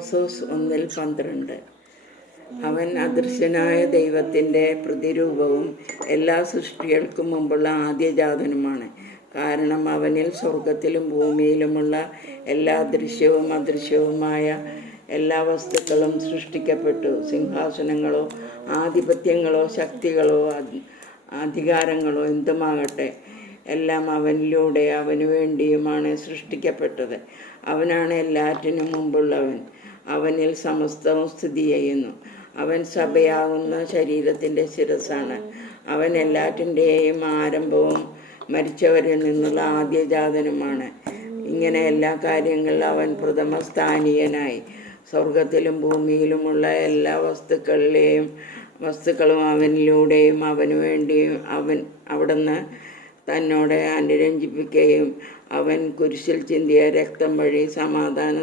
കൊളോസോസ് 1:12. അവൻ അദൃശ്യനായ ദൈവത്തിൻ്റെ പ്രതിരൂപവും എല്ലാ സൃഷ്ടികൾക്കും മുമ്പുള്ള ആദ്യജാതനുമാണ്. കാരണം അവനിൽ സ്വർഗത്തിലും ഭൂമിയിലുമുള്ള എല്ലാ ദൃശ്യവും അദൃശ്യവുമായ എല്ലാ വസ്തുക്കളും സൃഷ്ടിക്കപ്പെട്ടു. സിംഹാസനങ്ങളോ ആധിപത്യങ്ങളോ ശക്തികളോ അധികാരങ്ങളോ എന്തുമാകട്ടെ, എല്ലാം അവനിലൂടെ അവനു വേണ്ടിയുമാണ് സൃഷ്ടിക്കപ്പെട്ടത്. അവനാണ് എല്ലാറ്റിനും മുമ്പുള്ളവൻ. അവനിൽ സമസ്തവും സ്ഥിതി ചെയ്യുന്നു. അവൻ സഭയാകുന്ന ശരീരത്തിൻ്റെ ശിരസ്സാണ്. അവൻ എല്ലാറ്റിൻ്റെയും ആരംഭവും മരിച്ചവരിൽ നിന്നുള്ള ആദ്യജാതനുമാണ്. ഇങ്ങനെ എല്ലാ കാര്യങ്ങളിലും അവൻ പ്രഥമസ്ഥാനീയനായി. സ്വർഗത്തിലും ഭൂമിയിലുമുള്ള എല്ലാ വസ്തുക്കളും അവനിലൂടെയും അവനു വേണ്ടിയും അവിടുന്ന് തന്നോട് അനുരഞ്ജിപ്പിക്കുകയും അവൻ കുരിശിൽ ചിന്തിയ രക്തം വഴി സമാധാനം